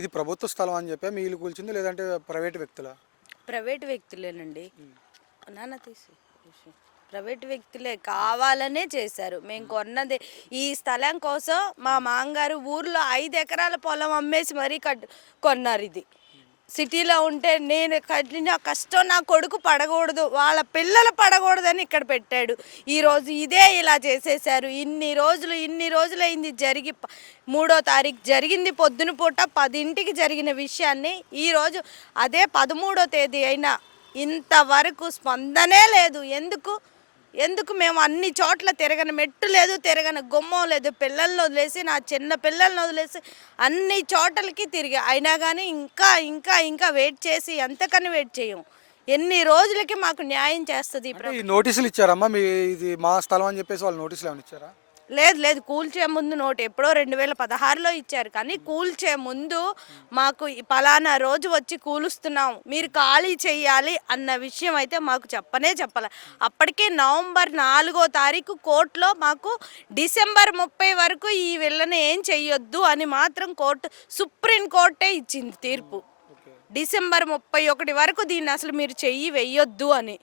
ఇది ప్రభుత్వ స్థలం అని చెప్పి మీ ఇల్లు కూల్చింది లేదంటే ప్రైవేట్ వ్యక్తుల? ప్రైవేట్ వ్యక్తులేనండి. నాన్న తీసి ప్రైవేట్ వ్యక్తులే కావాలనే చేశారు. మేము కొన్నది ఈ స్థలం కోసం. మా మామగారు ఊర్లో 5 ఎకరాల పొలం అమ్మేసి మరీ కొన్నారు ఇది. సిటీలో ఉంటే నేను కట్టిన కష్టం నా కొడుకు పడకూడదు, వాళ్ళ పిల్లలు పడకూడదని ఇక్కడ పెట్టాడు. ఈరోజు ఇదే ఇలా చేసేసారు. ఇన్ని రోజులైంది జరిగి 3వ తారీఖు జరిగింది. పొద్దున పూట 10ంటికి జరిగిన విషయాన్ని ఈరోజు అదే 13వ తేదీ అయినా ఇంతవరకు స్పందనే లేదు. ఎందుకు మేము అన్ని చోట్ల తిరగని మెట్టు లేదు, తిరగని గుమ్మం లేదు. పిల్లల్ని వదిలేసి, నా చిన్న పిల్లల్ని వదిలేసి అన్ని చోటలకి తిరిగి అయినా కానీ ఇంకా వెయిట్ చేసి ఎంతకని వెయిట్ చేయం. ఎన్ని రోజులకి మాకు న్యాయం చేస్తుంది ఈ నోటీసులు ఇచ్చారమ్మా? మీ ఇది మా స్థలం అని చెప్పేసి వాళ్ళు నోటీసులు ఏమైనా ఇచ్చారా? లేదు కూల్చే ముందు నోటు ఎప్పుడో 2016లో ఇచ్చారు. కానీ కూల్చే ముందు మాకు పలానా రోజు వచ్చి కూలుస్తున్నాం, మీరు ఖాళీ చేయాలి అన్న విషయం అయితే మాకు చెప్పలే. అప్పటికే నవంబర్ 4వ తారీఖు కోర్టులో మాకు డిసెంబర్ 30 వరకు ఈ వీళ్ళని ఏం చెయ్యొద్దు అని మాత్రం సుప్రీంకోర్టే ఇచ్చింది తీర్పు. డిసెంబర్ 31 వరకు దీన్ని అసలు మీరు వెయ్యొద్దు అని.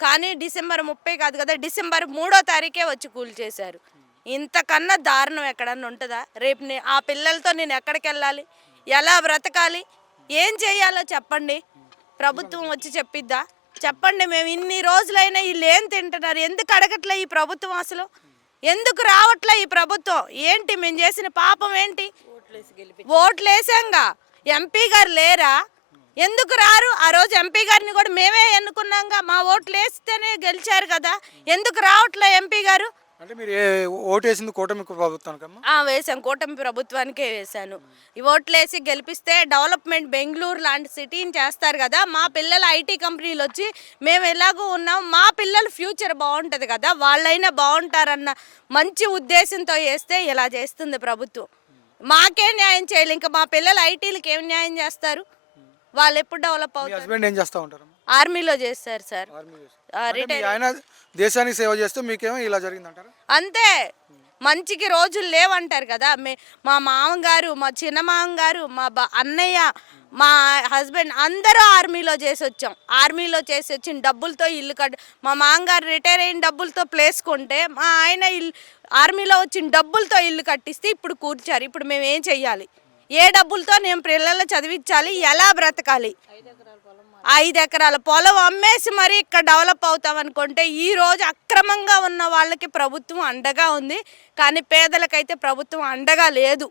కానీ డిసెంబర్ 30 కాదు కదా, డిసెంబర్ 3వ తారీఖే వచ్చి కూల్చేశారు. ఇంతకన్నా దారుణం ఎక్కడన్నా ఉంటుందా? రేపు ఆ పిల్లలతో నేను ఎక్కడికి వెళ్ళాలి, ఎలా బ్రతకాలి, ఏం చేయాలో చెప్పండి. ప్రభుత్వం వచ్చి చెప్పిద్దా? చెప్పండి. మేము ఇన్ని రోజులైనా వీళ్ళు ఏం తింటున్నారు? ఎందుకు అడగట్లే ఈ ప్రభుత్వం? అసలు ఎందుకు రావట్లే ఈ ప్రభుత్వం? ఏంటి మేము చేసిన పాపం ఏంటి? ఓట్లు వేసాంగా, ఎంపీ గారు లేరా? ఎందుకు రారు? ఆ రోజు ఎంపీ గారిని కూడా మేమే ఎన్నుకున్నాంగా, మా ఓట్లు వేస్తేనే గెలిచారు కదా, ఎందుకు రావట్లే ఎంపీ గారు? అంటే మీరు ఓటు వేసింది కూటమి ప్రభుత్వానికమ్మా? వేసాను, కూటమి ప్రభుత్వానికే వేసాను. ఈ ఓట్లు వేసి గెలిపిస్తే డెవలప్మెంట్ బెంగళూరు లాంటి సిటీని చేస్తారు కదా. మా పిల్లలు ఐటీ కంపెనీలు వచ్చి మేము ఎలాగో ఉన్నాం, మా పిల్లల ఫ్యూచర్ బాగుంటుంది కదా, వాళ్ళైనా బాగుంటారన్న మంచి ఉద్దేశంతో వేస్తే ఇలా చేస్తుంది ప్రభుత్వం. మాకే న్యాయం చేయాలి, ఇంకా మా పిల్లలు ఐటీలకి ఏం న్యాయం చేస్తారు? వాళ్ళు ఎప్పుడు డెవలప్ అవుతారు? హస్బెండ్ ఏం చేస్తూ ఉంటారు? ఆర్మీలో చేస్తారు సార్. ఆయన దేశానికి సేవ చేస్తే మీకేమో ఇలా జరిగిందంటారు? అంతే. మంచికి రోజులు లేవంటారు కదా. మా మామగారు, మా చిన్న మామగారు, మా అన్నయ్య, మా హస్బెండ్ అందరూ ఆర్మీలో చేసి వచ్చాం. ఆర్మీలో చేసి వచ్చిన డబ్బులతో ఇల్లు మా మామగారు రిటైర్ అయిన డబ్బులతో ప్లేస్ కొంటే, మా ఆయన ఆర్మీలో వచ్చిన డబ్బులతో ఇల్లు కట్టిస్తే ఇప్పుడు కూర్చారు. ఇప్పుడు మేము ఏం చెయ్యాలి? ఏ డబ్బులతో నేను పిల్లలు చదివించాలి? ఎలా బ్రతకాలి? 5 ఎకరాల పొలం అమ్మేసి మరి ఇక్కడ డెవలప్ అవుతాం అనుకుంటే, ఈ రోజు అక్రమంగా ఉన్న వాళ్ళకి ప్రభుత్వం అండగా ఉంది, కానీ పేదలకైతే ప్రభుత్వం అండగా లేదు.